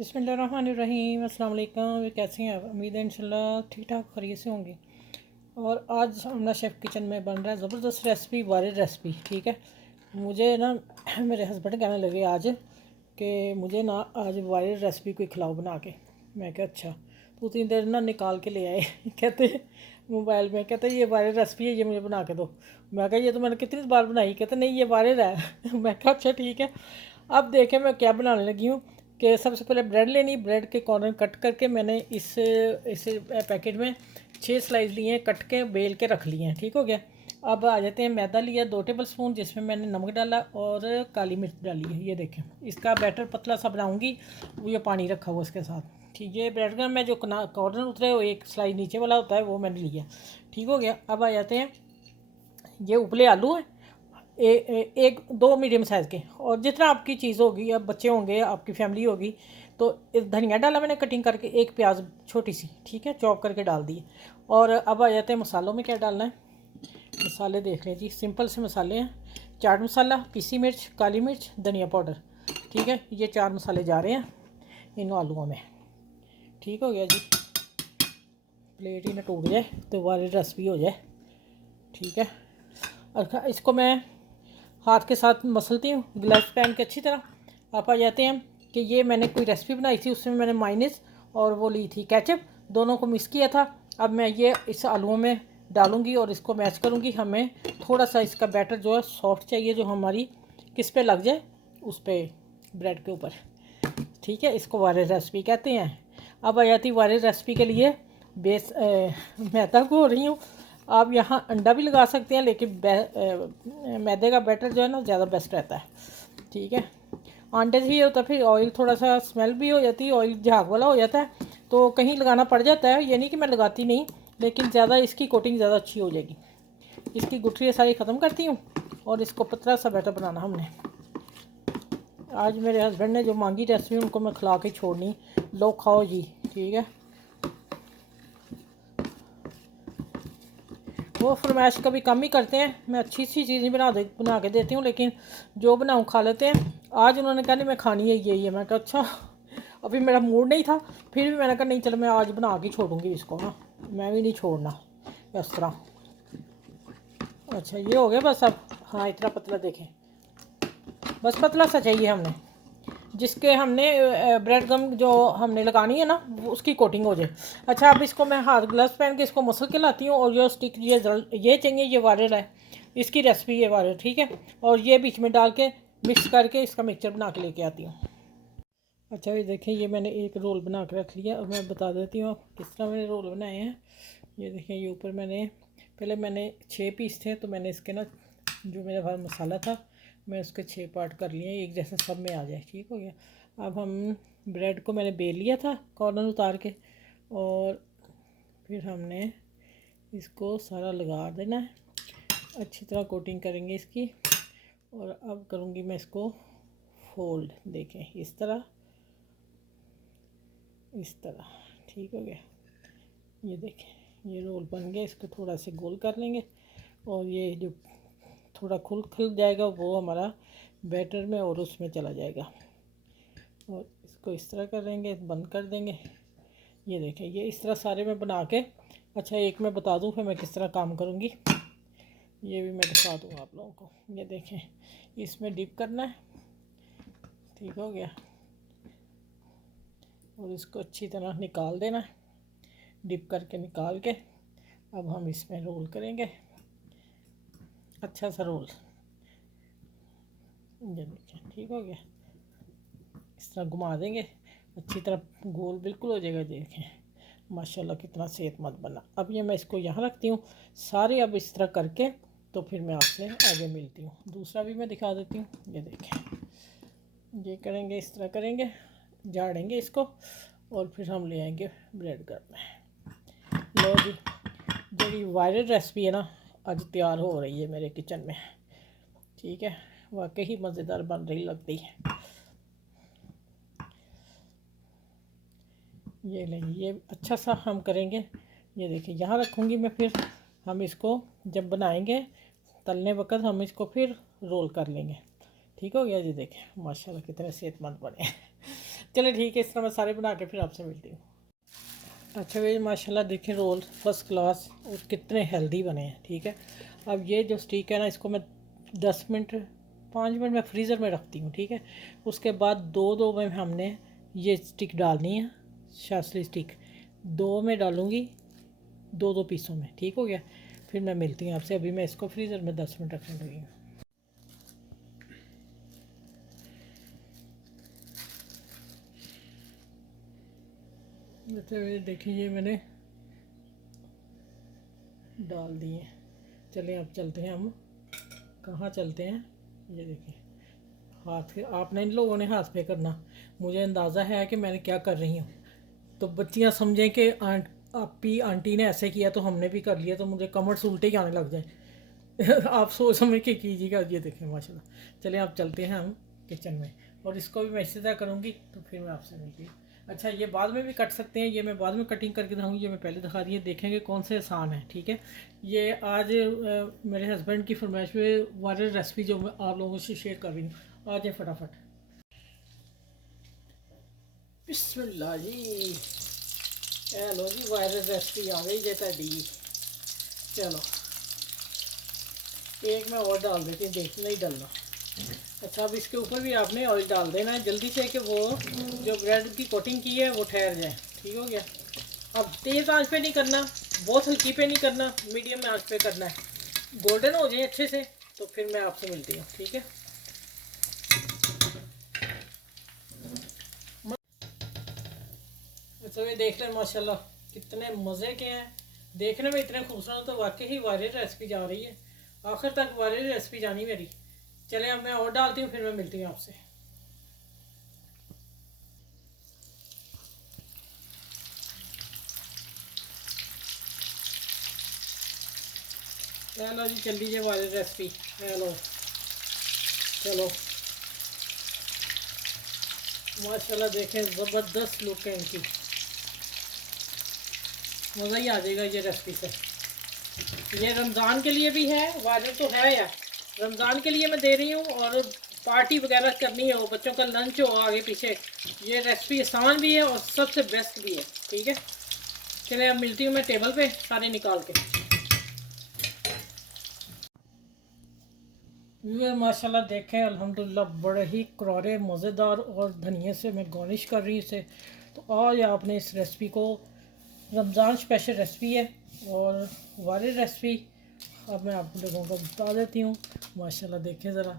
बिस्मिल्लाहिर्रहमानिर्रहीम। अस्सलाम वालेकुम। कैसे हैं आप? उम्मीद है इंशाल्लाह ठीक ठाक खैरियत से होंगे। और आज हमारा शेफ़ किचन में बन रहा है ज़बरदस्त रेसिपी, वायरल रेसिपी। ठीक है, मुझे ना मेरे हस्बैंड कहने लगे आज कि मुझे ना आज वायरल रेसिपी कोई खिलाओ बना के। मैं क्या अच्छा, तो 3 दिन ना निकाल के ले आए कहते मोबाइल में, कहते ये वायरल रेसिपी है, ये मुझे बना के दो। मैं कहा ये तो मैंने कितनी बार बनाई। कहते नहीं ये वायरल है मैं कहा अच्छा ठीक है। अब देखें मैं क्या बनाने लगी हूँ कि सबसे पहले ब्रेड लेनी, ब्रेड के कॉर्नर कट करके मैंने इस पैकेट में 6 स्लाइस लिए हैं, कट के बेल के रख लिए हैं। ठीक हो गया। अब आ जाते हैं। मैदा लिया 2 टेबल स्पून, जिसमें मैंने नमक डाला और काली मिर्च डाली है। ये देखें, इसका बैटर पतला सा बनाऊंगी। ये पानी रखा हुआ इसके साथ। ठीक, ये ब्रेड का मैं जो कॉर्नर उतरे वो एक स्लाइस नीचे वाला होता है वो मैंने लिया। ठीक हो गया। अब आ जाते हैं, ये उपले आलू हैं, एक दो मीडियम साइज़ के, और जितना आपकी चीज़ होगी, अब बच्चे होंगे, आपकी फैमिली होगी, तो धनिया डाला मैंने कटिंग करके, एक प्याज छोटी सी, ठीक है, चॉप करके डाल दिए। और अब आ जाते हैं मसालों में क्या डालना है। मसाले देख लें जी, सिंपल से मसाले हैं। चाट मसाला, पीसी मिर्च, काली मिर्च, धनिया पाउडर। ठीक है, ये 4 मसाले जा रहे हैं इन आलूओं में। ठीक हो गया जी। प्लेट ही ना टूट जाए तो वाली रेसिपी हो जाए। ठीक है, अच्छा इसको मैं हाथ के साथ मसलती हूँ, ग्लव्स पहन के अच्छी तरह। आप आ जाते हैं कि ये मैंने कोई रेसिपी बनाई थी, उसमें मैंने माइनस और वो ली थी केचप, दोनों को मिक्स किया था। अब मैं ये इस आलूओं में डालूँगी और इसको मैश करूँगी। हमें थोड़ा सा इसका बैटर जो है सॉफ्ट चाहिए, जो हमारी किस पे लग जाए, उस पर, ब्रेड के ऊपर। ठीक है, इसको वायरल रेसिपी कहते हैं। अब आ जाती वायरल रेसिपी के लिए बेस, मैदा को हो रही हूँ। आप यहाँ अंडा भी लगा सकते हैं, लेकिन मैदे का बैटर जो है ना ज़्यादा बेस्ट रहता है। ठीक है, अंडे से ये होता है, फिर ऑयल थोड़ा सा स्मेल भी हो जाती है, ऑयल झाग वाला हो जाता है, तो कहीं लगाना पड़ जाता है। ये नहीं कि मैं लगाती नहीं, लेकिन ज़्यादा इसकी कोटिंग ज़्यादा अच्छी हो जाएगी। इसकी गुठलियाँ सारी ख़त्म करती हूँ और इसको पतला सा बैटर बनाना हमने। आज मेरे हस्बैंड ने जो मांगी रेसिपी उनको मैं खिला के छोड़नी। लो खाओ जी। ठीक है, वो फरमाइश कभी कम ही करते हैं। मैं अच्छी सी चीज़ें बना के देती हूँ, लेकिन जो बनाऊँ खा लेते हैं। आज उन्होंने कहा नहीं मैं खानी है यही है। मैं कहा अच्छा, अभी मेरा मूड नहीं था, फिर भी मैंने कहा नहीं चलो मैं आज बना के छोड़ूंगी इसको ना, मैं भी नहीं छोड़ना इस तरह। अच्छा ये हो गया बस। अब हाँ, इतना पतला देखें, बस पतला सा चाहिए हमने, जिसके हमने ब्रेड गम जो हमने लगानी है ना उसकी कोटिंग हो जाए। अच्छा, अब इसको मैं हाथ ग्लव्स पहन के इसको मसल के लाती हूँ, और जो स्टिक ये चाहिए, ये वायरल है, इसकी रेसिपी ये वायरल। ठीक है, और ये बीच में डाल के मिक्स करके इसका मिक्सचर बना के लेके आती हूँ। अच्छा ये देखें, ये मैंने एक रोल बना के रख लिया, और मैं बता देती हूँ आप किस तरह मैंने रोल बनाए हैं। ये देखें, ये ऊपर पहले मैंने 6 पीस थे, तो मैंने इसके ना जो मेरा भाई मसाला था मैं उसके 6 पार्ट कर लिए, एक जैसे सब में आ जाए। ठीक हो गया। अब हम ब्रेड को मैंने बेल लिया था कॉर्नर उतार के, और फिर हमने इसको सारा लगा देना है, अच्छी तरह कोटिंग करेंगे इसकी। और अब करूँगी मैं इसको फोल्ड, देखें इस तरह, इस तरह। ठीक हो गया। ये देखें, ये रोल बन गया। इसको थोड़ा से गोल कर लेंगे, और ये जो थोड़ा खुल जाएगा वो हमारा बैटर में और उसमें चला जाएगा। और इसको इस तरह करेंगे, बंद कर देंगे। ये देखें, ये इस तरह सारे में बना के। अच्छा एक मैं बता दूं फिर मैं किस तरह काम करूँगी, ये भी मैं दिखा दूँ आप लोगों को। ये देखें, इसमें डिप करना है। ठीक हो गया, और इसको अच्छी तरह निकाल देना है, डिप करके निकाल के। अब हम इसमें रोल करेंगे, अच्छा सा रोल। ये देखें, ठीक हो गया। इस तरह घुमा देंगे, अच्छी तरह गोल बिल्कुल हो जाएगा। देखें माशाल्लाह कितना सेहतमंद बना। अब ये मैं इसको यहाँ रखती हूँ सारे। अब इस तरह करके तो फिर मैं आपसे आगे मिलती हूँ। दूसरा भी मैं दिखा देती हूँ। ये देखें, ये करेंगे, इस तरह करेंगे, झाड़ेंगे इसको, और फिर हम ले आएंगे ब्रेड घर में। लो जी, जी वायरल रेसिपी है ना आज तैयार हो रही है मेरे किचन में। ठीक है, वाकई ही मज़ेदार बन रही लगती है। ये लेंगे, ये अच्छा सा हम करेंगे। ये देखिए यहाँ रखूँगी मैं, फिर हम इसको जब बनाएंगे तलने वक्त हम इसको फिर रोल कर लेंगे। ठीक हो गया जी। देखें माशाल्लाह कितने सेहतमंद बने चलो ठीक है, इस तरह मैं सारे बना के फिर आपसे मिलती हूँ। अच्छा भाई माशाल्लाह देखें रोल फर्स्ट क्लास और कितने हेल्दी बने हैं। ठीक है, अब ये जो स्टिक है ना, इसको मैं 10 मिनट 5 मिनट में फ्रीज़र में रखती हूँ। ठीक है, उसके बाद दो दो में हमने ये स्टिक डालनी है, शास्त्री स्टिक दो में डालूँगी, दो दो पीसों में। ठीक हो गया, फिर मैं मिलती हूँ आपसे। अभी मैं इसको फ्रीज़र में 10 मिनट रखने लगी हूँ। अच्छा देखिए ये मैंने डाल दिए। चलिए अब चलते हैं, हम कहाँ चलते हैं। ये देखिए हाथ के, आपने इन लोगों ने हाथ पे करना, मुझे अंदाज़ा है कि मैंने क्या कर रही हूँ। तो बच्चियाँ समझें कि आपकी आंटी ने ऐसे किया तो हमने भी कर लिया, तो मुझे कमेंट्स उल्टे ही आने लग जाए। आप सोच समझ के कीजिएगा। ये देखें माशाल्लाह। चलिए आप चलते हैं हम किचन में, और इसको भी मैं इसी तरह करूँगी तो फिर मैं आपसे मिलती हूँ। अच्छा ये बाद में भी कट सकते हैं, ये मैं बाद में कटिंग करके दिखाऊंगी, ये मैं पहले दिखा रही है, देखेंगे कौन से आसान है। ठीक है, ये आज मेरे हस्बैंड की फरमाइश पे वायरल रेसिपी जो मैं आप लोगों से शेयर कर रही हूँ। आ जाए फटाफट। बिस्मिल्लाह जी, लो जी वायरल रेसिपी आ गई जे ਤੁਹਾਡੀ। चलो एक मैं और डाल देती हूँ, देख नहीं डालना। अच्छा अब इसके ऊपर भी आपने ऑयल डाल देना है जल्दी से, कि वो जो ब्रेड की कोटिंग की है वो ठहर जाए। ठीक हो गया, अब तेज़ आंच पे नहीं करना, बहुत हल्की पे नहीं करना, मीडियम आंच पे करना है। गोल्डन हो जाए अच्छे से तो फिर मैं आपसे मिलती हूँ। ठीक है, तो ये देख लें माशाल्लाह कितने मज़े के हैं, देखने में इतने खूबसूरत। तो वाकई ही वायरल रेसिपी जा रही है, आखिर तक वायरल रेसिपी जानी मेरी। चले अब मैं और डालती हूँ, फिर मैं मिलती हूँ आपसे। लो जी चल लीजिए वायरल रेसिपी। लो चलो माशाल्लाह देखें ज़बरदस्त लुक है इनकी, मज़ा ही आ जाएगा ये रेसिपी से। ये रमज़ान के लिए भी है, वायरल तो है यार, रमज़ान के लिए मैं दे रही हूँ, और पार्टी वगैरह करनी हो, बच्चों का लंच हो आगे पीछे, ये रेसिपी आसान भी है और सबसे बेस्ट भी है। ठीक है, चलिए अब मिलती हूँ मैं टेबल पे सारे निकाल के। ये माशाल्लाह देखें अल्हम्दुलिल्लाह बड़े ही करारे मज़ेदार, और धनिया से मैं गार्निश कर रही हूँ इसे। तो आज आपने इस रेसिपी को, रमज़ान स्पेशल रेसिपी है और वायरल रेसिपी, अब मैं आप लोगों को बता देती हूँ। माशाल्लाह देखें ज़रा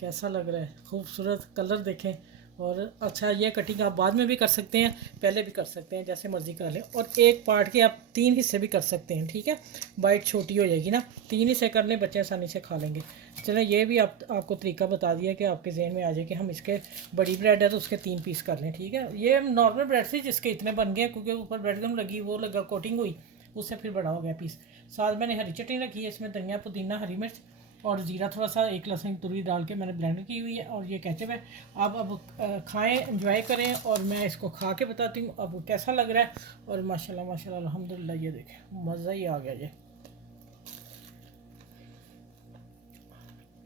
कैसा लग रहा है, खूबसूरत कलर देखें। और अच्छा ये कटिंग आप बाद में भी कर सकते हैं, पहले भी कर सकते हैं, जैसे मर्ज़ी कर लें। और एक पार्ट के आप 3 हिस्से भी कर सकते हैं। ठीक है, बाइट छोटी हो जाएगी ना, 3 हिस्से कर लें, बच्चे आसानी से खा लेंगे। चलें ये भी आपको तरीका बता दिया कि आपके जहन में आ जाए कि हम इसके, बड़ी ब्रेड है तो उसके 3 पीस कर लें। ठीक है, ये नॉर्मल ब्रेड से जिसके इतने बन गए, क्योंकि ऊपर ब्रेड गम लगी, वो लगा कोटिंग हुई, उससे फिर बड़ा हो गया पीस। साथ मैंने हरी चटनी रखी है, इसमें धनिया पुदीना हरी मिर्च और ज़ीरा थोड़ा सा, एक लहसुन की तुरी डाल के मैंने ब्लेंड की हुई है, और ये केचप है। आप अब खाएं, एंजॉय करें, और मैं इसको खा के बताती हूँ अब कैसा लग रहा है। और माशाल्लाह माशाल्लाह अल्हम्दुलिल्लाह ये देखें मज़ा ही आ गया ये।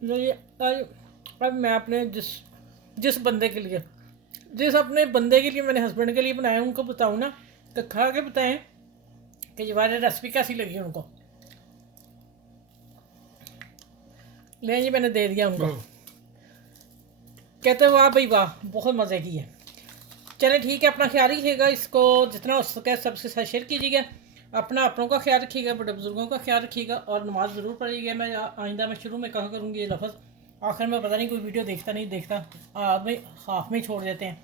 तो ये अब मैं अपने जिस जिस बंदे के लिए, जिस अपने बंदे के लिए, मैंने हस्बैंड के लिए बनाया, उनको बताऊँ ना, तो खा के बताएं कि ये वाली रेसिपी कैसी लगी उनको। ले जी मैंने दे दिया उनको, कहते वाह भाई वाह बहुत मज़े की है। चले ठीक है, अपना ख्याल रखिएगा, इसको जितना हो सके सबके साथ शेयर कीजिएगा, अपना अपनों का ख्याल रखिएगा, बड़े बुजुर्गों का ख्याल रखिएगा, और नमाज़ ज़रूर पढ़िएगा। मैं आइंदा में शुरू में कहा करूँगी ये लफ्ज़, आखिर में पता नहीं कोई वीडियो देखता नहीं देखता, आदमी हाफ में ही छोड़ देते हैं।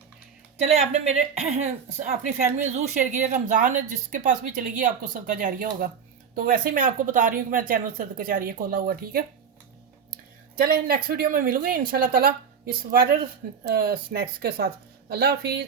चले आपने मेरे अपनी फैमिली में ज़रूर शेयर किया, रमज़ान है जिसके पास भी चलेगी आपको सदका जारिया होगा। तो वैसे ही मैं आपको बता रही हूँ कि मैं चैनल सदका जारिया खोला हुआ। ठीक है, चले नेक्स्ट वीडियो में मिलूंगी इंशाल्लाह ताला इस वायरल स्नैक्स के साथ। अल्लाह हाफिज़।